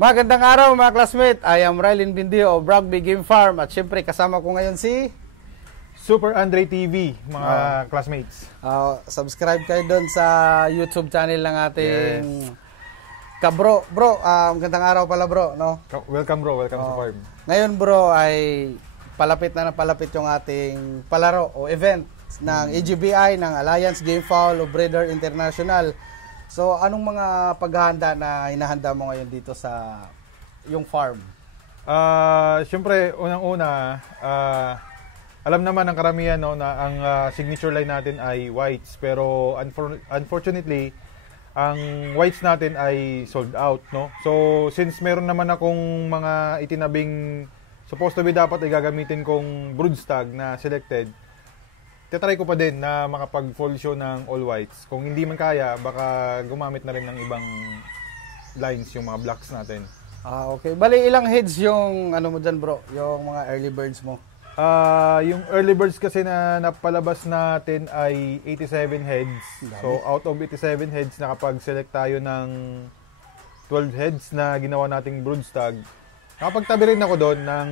Magandang araw mga classmate. I am Rylin Bindio of Rugby Game Farm. At syempre kasama ko ngayon si Super Andre TV, mga classmates. Subscribe kayo doon sa YouTube channel ng ating kabro. Bro, magandang araw pala bro, no? Welcome bro, welcome sa farm. Ngayon bro ay palapit yung ating palaro o event ng AGBI, ng Alliance Game Fowl of Breeder International. So, anong mga paghahanda na hinahanda mo ngayon dito sa yung farm? Siyempre, unang-una, alam naman ng karamihan no, na ang signature line natin ay whites. Pero unfortunately, ang whites natin ay sold out. No? So, since meron naman akong mga itinabing supposed to be dapat ay gagamitin kong broodstag na selected, tatry ko pa din na makapag-full show ng all whites. Kung hindi man kaya, baka gumamit na rin ng ibang lines yung mga blacks natin. Okay. Bali, ilang heads yung ano mo dyan bro? Yung mga early birds mo? Yung early birds kasi na napalabas natin ay 87 heads. So, out of 87 heads, nakapag-select tayo ng 12 heads na ginawa nating broodstag. Nakapagtabi rin ako doon ng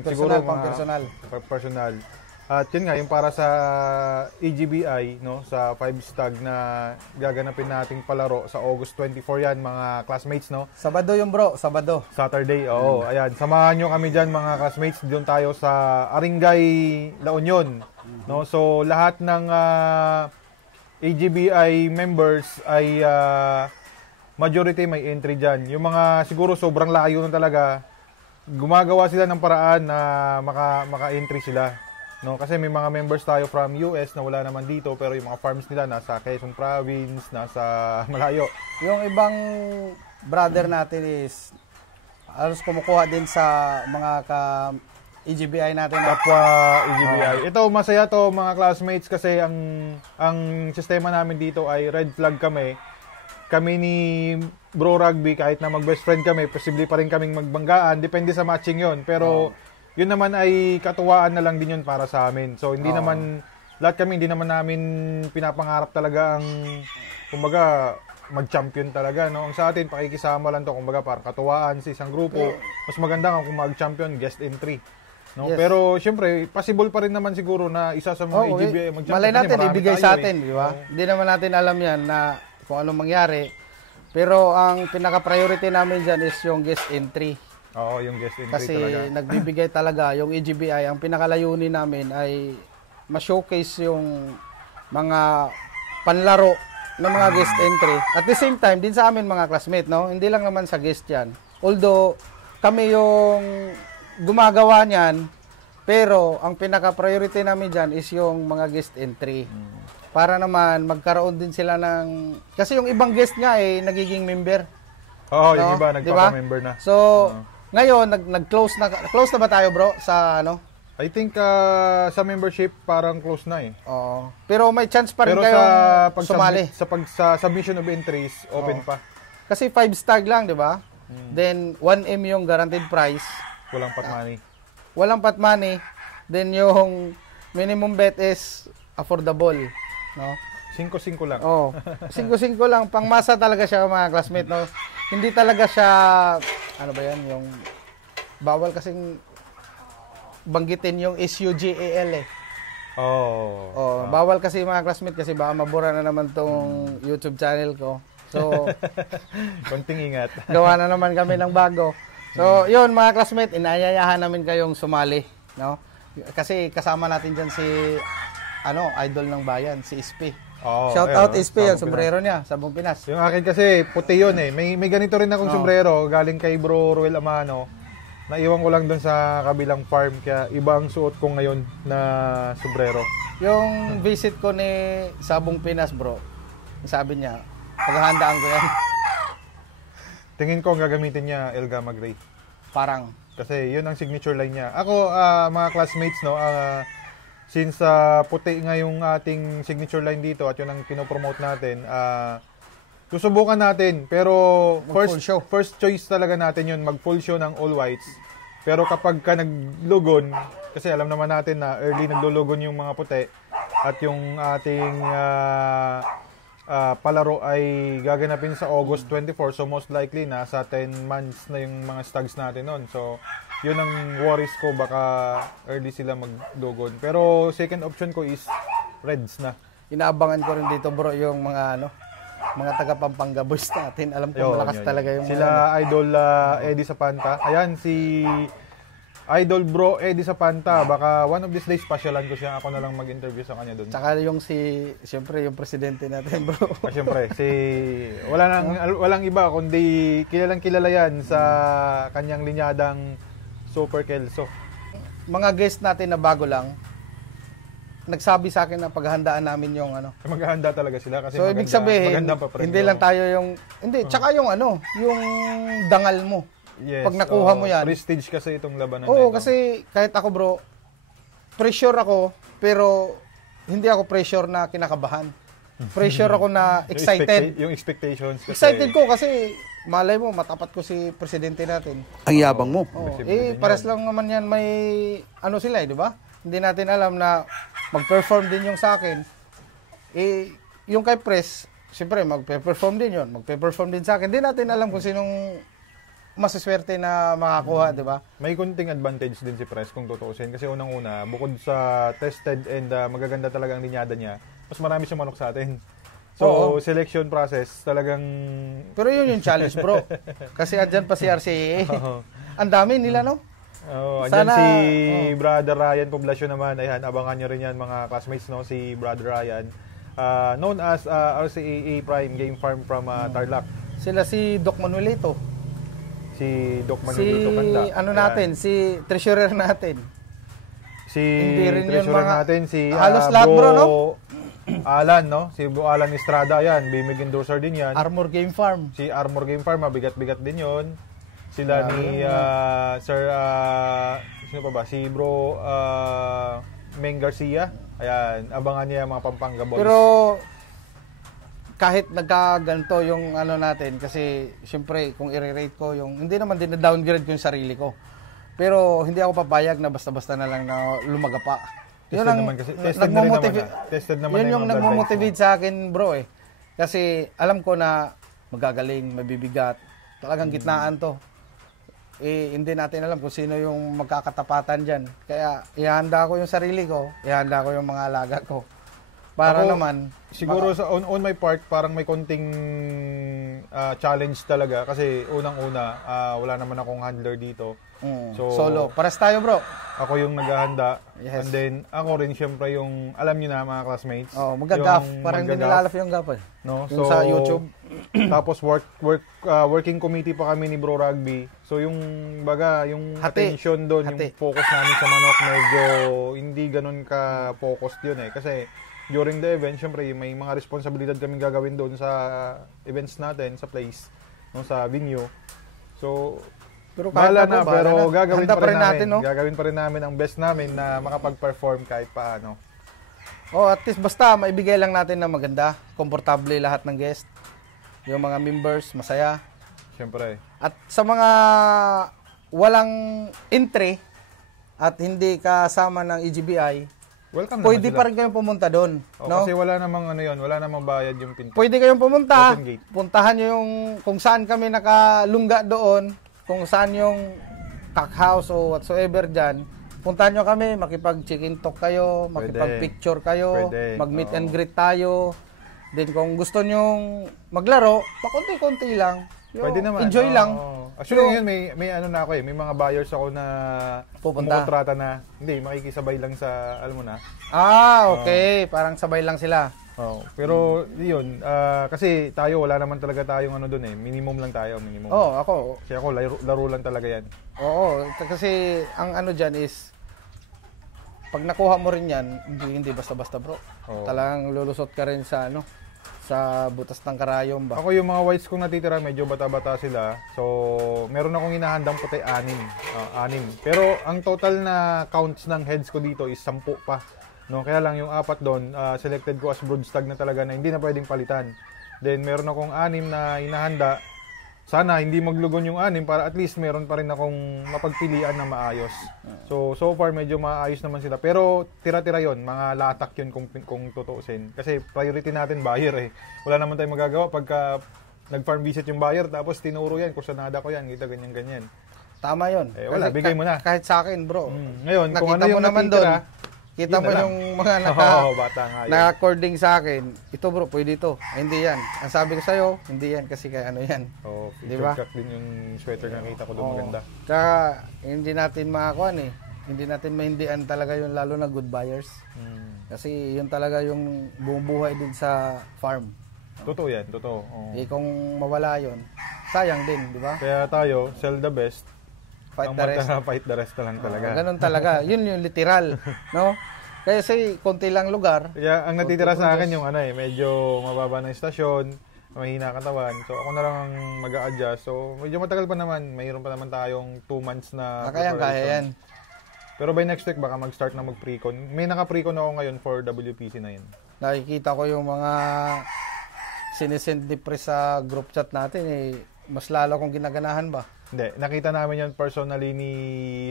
personal, siguro mga personal. At yun nga, yung para sa AGBI, no, sa 5 stag na gaganapin nating palaro sa August 24 yan, mga classmates, no? Sabado yung bro, Sabado. Saturday, oo. Ayan, samahan nyo kami dyan, mga classmates. Doon tayo sa Aringay, La Union. No? So, lahat ng AGBI members ay majority may entry dyan. Yung mga siguro sobrang layo na talaga, gumagawa sila ng paraan na maka-entry sila. No, kasi may mga members tayo from US na wala naman dito, pero yung mga farms nila nasa Quezon Province, nasa malayo. Yung ibang brother natin is halos kumukuha din sa mga EGBI natin. Kapwa EGBI. Ito, masaya to mga classmates kasi ang sistema namin dito ay red flag kami. Kami ni Bro Rugby, kahit na mag-best friend kami, posible pa rin kaming magbanggaan. Depende sa matching yon. Pero yun naman ay katuwaan na lang din yun para sa amin. So, hindi naman, lahat kami, hindi naman namin pinapangarap talaga ang, kumbaga, mag-champion talaga. No? Ang sa atin, pakikisama lang to, kumbaga, para katuwaan sa isang grupo. Mas maganda kung mag-champion, guest entry. No? Yes. Pero, syempre, possible pa rin naman siguro na isa sa mga AGBI mag-champion. Malay natin, ibigay sa atin, di ba? Hindi naman natin alam yan na kung anong mangyari. Pero, ang pinaka-priority namin dyan is yung guest entry. Oo, yung guest entry kasi talaga. Kasi nagbibigay talaga yung EGBI, ang pinakalayunin namin ay ma-showcase yung mga panlaro ng mga guest entry. At the same time, din sa amin mga classmate, no? Hindi lang naman sa guest yan. Although, kami yung gumagawa niyan, pero ang pinaka-priority namin dyan is yung mga guest entry. Para naman magkaroon din sila ng... Kasi yung ibang guest nga nagiging member. Oo, no? Yung iba, nagpapa-member na. So, ngayon, nag-close na ba tayo bro sa ano? I think sa membership parang close na eh. Oo. Pero may chance pa rin kayong sumali. Sa submission of entries, open pa. Kasi 5 stag lang, di ba? Then 1M yung guaranteed price. Walang pot money. Walang pot money. Then yung minimum bet is affordable, no? 5-5 lang. Oh, 5-5 lang. Pangmasa talaga siya mga classmate, no? Hindi talaga siya, ano ba yan, yung, bawal kasing banggitin yung SUGAL eh. Bawal kasi mga classmate kasi baka mabura na naman tong YouTube channel ko. So, konting ingat. Gawa na naman kami ng bago. So, yun mga classmate, inayayahan namin kayong sumali, no? Kasi kasama natin dyan si, idol ng bayan, si SP. Shout out SP, yung sombrero niya, Sabong Pinas. Yung akin kasi, puti yun eh. May ganito rin akong sombrero, galing kay Bro Ruel Amano. Naiwan ko lang doon sa kabilang farm, kaya iba ang suot ko ngayon na sombrero. Yung visit ko ni Sabong Pinas, bro, sabi niya, paghahandaan ko yan. Tingin ko ang gagamitin niya, El Gamma Gray. Parang. Kasi yun ang signature line niya. Ako, mga classmates, no, since puti nga yung ating signature line dito at yun ang pinopromote natin, susubukan natin. Pero first choice talaga natin yun, mag-full show ng all whites. Pero kapag ka naglugon, kasi alam naman natin na early naglulugon yung mga puti at yung ating palaro ay gaganapin sa August 24. So most likely nasa 10 months na yung mga stags natin noon. So yun ang worries ko, baka early sila magdugon. Pero second option ko is Reds na. Inaabangan ko rin dito bro yung mga mga taga Pampanga boys natin. Alam ko malakas talaga yung sila Idol Eddie Sapanta. Ayan si Idol Bro Eddie Sapanta. Baka one of these days pasyalan ko siya. Ako na lang mag-interview sa kanya doon. Tsaka yung siyempre yung presidente natin bro. Siyempre walang iba kundi kilalang kilala yan sa kanyang linyadang Super Kelso. Mga guest natin na bago lang nagsabi sa akin na paghahandaan namin yung Maghahanda talaga sila kasi so ibig sabihin hindi lang tayo yung tsaka yung yung dangal mo. Yes, pag nakuha mo yan. Prestige kasi itong labanan Oo, na ito. kasi kahit ako bro, pressure ako pero hindi ako pressure na kinakabahan. Pressure ako na excited. Yung expectations kasi. Excited ko kasi malay mo matapat ko si presidente natin. Ang yabang mo. Pares lang naman yan may sila di ba? Hindi natin alam na mag-perform din yung sa akin. Yung kay Pres, siyempre magpe-perform din yun. Magpe-perform din sa akin. Hindi natin alam kung sinong masaswerte na makakuha, di ba? May kunting advantage din si Pres kung tutuusin. Kasi unang-una, bukod sa tested and magaganda talaga ang linyada niya, mas marami siyang manok sa atin. So, selection process talagang... Pero yun yung challenge, bro. Kasi andyan pa si RCA. Ang dami nila, no? Andyan si Brother Ryan Poblacion naman. Ayan, abangan nyo rin yan mga classmates, no? Si Brother Ryan. Known as RCAA Prime Game Farm from Tarlac. Sila si Doc Manuelito. Si Doc Manuelito Kanda. Natin, si treasurer natin. Si treasurer natin, si halos lahat, bro, no? Alan, no? Si Bro Alan Estrada, yan. Bimig endorser din yan. Armor Game Farm. Si Armor Game Farm, mabigat-bigat din yon. Sila ni Sir, sino pa ba? Si Bro Meng Garcia. Ayan, abangan niya mga Pampanga boys. Pero kahit nagkaganto yung natin, kasi siyempre kung i-rate ko yung, hindi naman din na-downgrade ko yung sarili ko. Pero hindi ako papayag na basta-basta na lang na lumaga pa. Tested naman kasi. Tested na rin naman. Tested naman yun yung nagmo-motivate sa akin bro eh. Kasi alam ko na magagaling, mabibigat. Talagang gitnaan to. Hindi natin alam kung sino yung magkakatapatan dyan. Kaya ihanda ko yung sarili ko, ihanda ko yung mga alaga ko. Para ako, naman... Siguro on my part, parang may konting challenge talaga. Kasi unang-una, wala naman akong handler dito. So, solo. Paras tayo bro. Ako yung naghahanda. Yes. And then, ako rin syempre yung, alam nyo na mga classmates. Magagaf. Parang hindi nilalaf yung gafal. No? Yung sa YouTube. Tapos working committee pa kami ni Bro Rugby. So yung attention doon, yung focus namin sa manok, medyo hindi ganun ka-focused yun eh. Kasi during the event, syempre may mga responsibilidad kaming gagawin doon sa events natin, sa place, no, sa venue. So, pero gagawin pa rin natin, no? Gagawin pa rin namin ang best namin na makapag-perform kahit paano. At least basta maibigay lang natin na maganda, komportable lahat ng guest. Yung mga members, masaya. Siyempre. At sa mga walang entry at hindi kasama ng EGBI, welcome pwede pa rin kayong pumunta doon. No? Kasi wala namang wala namang bayad yung pinto. Pwede kayong pumunta, puntahan nyo yung kung saan kami nakalungga doon, kung saan yung cock house o whatsoever dyan. Puntahan nyo kami, makipag-chicken talk kayo, makipag-picture kayo, mag-meet and greet tayo. Then kung gusto nyong maglaro, pakunti-kunti lang. Pwede naman. Enjoy lang. Actually ngayon may na ako may mga buyers ako na pupunta na. Hindi, makikisabay lang sa, alam mo na. Okay. Parang sabay lang sila. Pero yun, kasi tayo wala naman talaga tayong doon eh. Minimum lang tayo, minimum. Ako. Kasi ako laro lang talaga yan. Kasi ang dyan is pag nakuha mo rin yan, hindi basta-basta bro. Talagang lulusot ka rin sa sa butas ng karayom ba. Ako yung mga whites kong natitira, medyo bata-bata sila. So, meron akong inahandang puti 6. Pero ang total na counts ng heads ko dito is 10 pa. No, kaya lang yung 4 doon, selected ko as broodstag na talaga na hindi na pwedeng palitan. Then meron akong 6 na inahanda sana hindi maglugon yung 6 para at least meron pa rin akong mapagpilian na maayos. So far medyo maayos naman sila. Pero tira-tira yon, mga latak yun kung tutuusin. Kasi priority natin buyer eh. Wala naman tayong magagawa pagka nag-farm visit yung buyer tapos tinuro yan, kursanada ko yan, kita ganyan-ganyan. Tama yun. Wala, bigay mo na. Kahit sa akin, bro. Ngayon, kung ano Nakita yung mo naman doon. Kita mo yung mga bata nga yan. naka-according sa akin, ito bro, pwede ito. Hindi yan. Ang sabi ko sa'yo, hindi yan kasi kaya ano yan. Diba? Cut din yung sweater na nakita ko doon maganda. Kaya hindi natin makakuan eh. Hindi natin mahindian talaga yung lalo na good buyers. Kasi yun talaga yung bumubuhay din sa farm. Totoo yan, totoo. Eh kung mawala yun, sayang din, di ba? Kaya tayo, sell the best. Fight the rest. Fight the rest na lang talaga. Ganun talaga. Yun yung literal, no? Kasi konti lang lugar. Kaya ang natitira sa akin yung medyo mababa na istasyon, mahina katawan. So ako na lang ang mag-a-adjust. So medyo matagal pa naman. Mayroon pa naman tayong 2 months na preparation. Kaya yan. Pero by next week baka mag-start na mag-precon. May naka-precon ako ngayon for WPC na yun. Nakikita ko yung mga sinisend pre sa group chat natin eh. Mas lalo kong ginaganahan ba? Hindi, nakita namin yan personally ni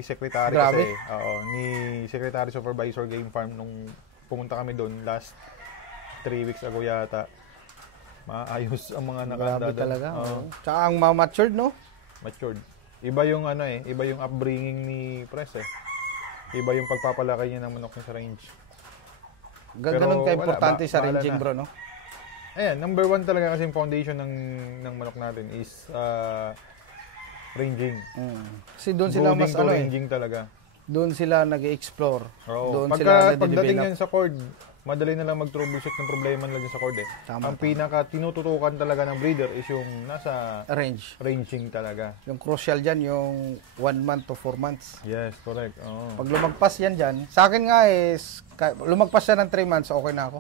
Secretary. Grabe. Kasi, ni Secretary Supervisor Game Farm nung pumunta kami doon last 3 weeks ago yata. Maayos ang mga nakahanda doon. Grabe talaga. Tsaka ang matured, no? Matured. Iba yung iba yung upbringing ni Pres eh. Iba yung pagpapalaki niya ng manok niya sa range. Ganun ka-importante sa ranging, bro, no? Ayan, number 1 talaga kasi yung foundation ng manok natin is ranging. Kasi doon sila mas ranging talaga. Doon sila nag-explore. Doon sila pagdating yan sa cord, madali na lang mag-troubleshoot ng problema nila sa cord eh. Ang pinaka tinututukan talaga ng breeder is yung nasa ranging talaga. Yung crucial dyan, yung 1 month to 4 months. Yes, correct. Pag lumagpas yan dyan, sa akin nga is, lumagpas siya ng 3 months, okay na ako.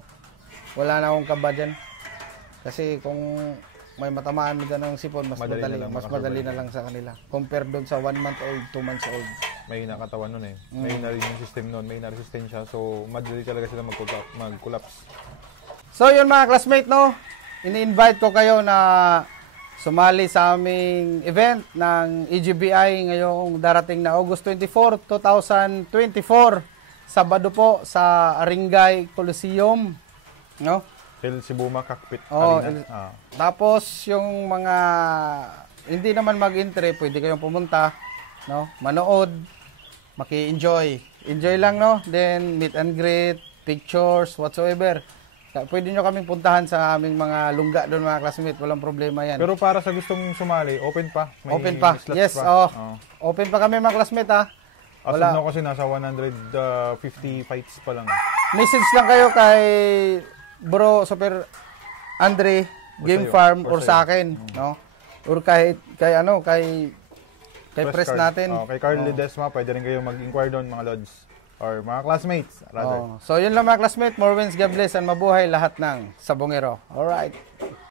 Wala na akong kaba dyan. Kasi kung may matamaan ka ng sipon, mas madali na lang sa kanila. Compare doon sa 1 month old, 2 months old. May nakatawan nun eh. May na rin yung system nun, may na-resistensya. So, madali talaga sila mag-collapse. So, yun mga classmate, no? Ini-invite ko kayo na sumali sa aming event ng EGBI ngayong darating na August 24, 2024. Sabado po sa Aringay Coliseum, no? Sibuma Cockpit Arena. Tapos yung mga hindi naman mag-entry, pwede kayong pumunta, no? Manood, maki-enjoy. Enjoy lang, no? Then meet and greet, pictures, whatsoever. Pwede nyo kaming puntahan sa aming mga lungga doon mga classmates, walang problema yan. Pero para sa gustong sumali, open pa? Open pa, yes. Open pa kami mga classmates, ha? As of now kasi nasa 150 fights pa lang. Message lang kayo kay Bro Super Andre Game Farm or sa akin, no? Or kay press natin. Kay Carl Ledesma, pwede rin kayo mag-inquire doon mga lods or mga classmates rather. So yun lang mga classmates, more wins, God bless and mabuhay lahat ng Sabongero. All right.